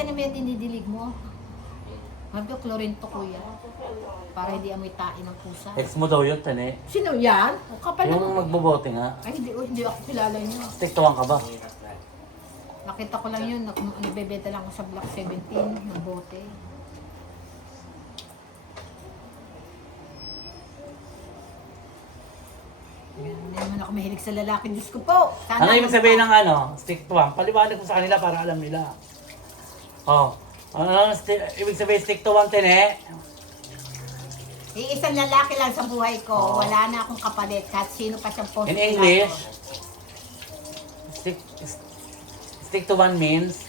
ano may dinidilig mo? Sabi ko, chlorine to kuya. Para hindi amoy tain ng pusa. Ex mo daw yun, Tane. Sino yan? O kapal Yung naman. magbobote nga. Ay, hindi ako kilala niyo. Stick to one ka ba? Nakita ko lang yun, nagbebenta lang ako sa Block 17 ng bote. Hindi naman ako mahilig sa lalaki, Diyos ko po. Sana Ano ibig sabihin ng stick to one? Paliwanag mo sa kanila para alam nila. Oh. Ano ibig sabihin stick to one, Tane? Iisang lalaki lang sa buhay ko, wala na akong kapalit, kahit sino pa siyang post. In English, stick to one means?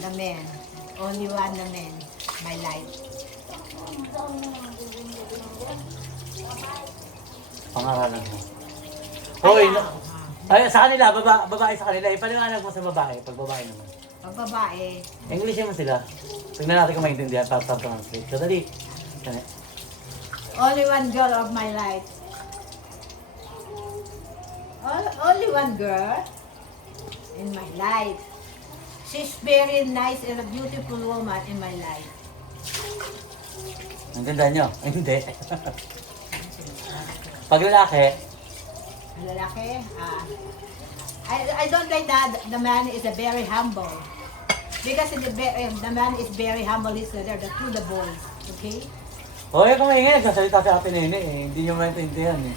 The man. Only one the man. My life. Pangaralan mo. Hoy, ay, sa kanila, babae sa kanila. Ipaliwanag mo sa babae, pag babae naman. Pag babae, English mo sila. Tingnan natin kung maintindihan. Tap translate. Kadali. only one girl of my life. Only one girl in my life. She's very nice and a beautiful woman in my life. Ang ganda nyo? Ay, hindi. Pag lalaki, Lalaki, I don't like that the man is a very humble. Because the man is very humble listener to the boys. Okay? hoy, kung maingay, nagsasalita si Ate Nene eh. Hindi nyo maintindihan eh.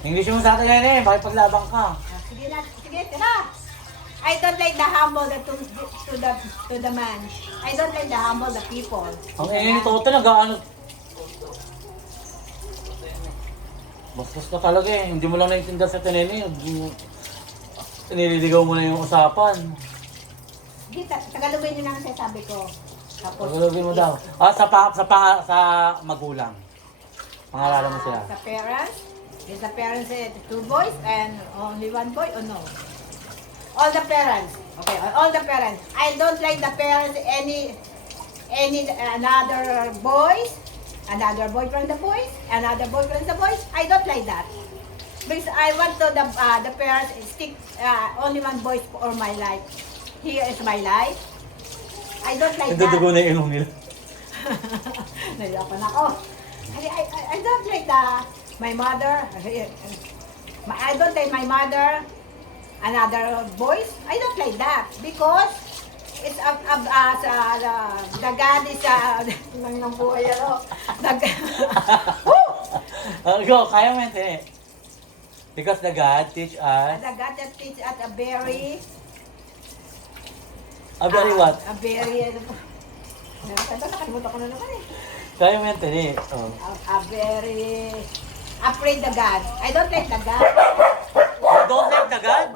English mo sa Ate Nene, makipaglabang ka. Sige na, sige, tira. I don't like the humble to the man. I don't like the humble the people. Ang ingay nito talaga, bastos ka talaga eh. Hindi mo lang naiintindihan sa Ate Nene. Nililigaw mo na yung usapan. Sige, tagalogin nyo na ang sasabi ko. Tapos, Pagulogin mo daw. Sa magulang. Pangalalan mo sila. Sa parents, is the parents two boys and only one boy or no? All the parents. Okay, all the parents. I don't like the parents any another boys, another boyfriend the boys, another boyfriend the boys. I don't like that. Because I want to the parents stick only one boy for my life. Here is my life. I don't like that. Nagdudugo na yung ilong nila. Nahirapan ako. I don't like my mother. I don't like my mother. Another boys. I don't like that because it's the God is nang nang buhay ano. Go, kaya mo yun eh. Because the God teach us. The God that teach us a very What? A very nakalimutan ko na naman eh. Kaya mo yun eh. Oh. A very afraid the God. I don't like the God. You don't like the God?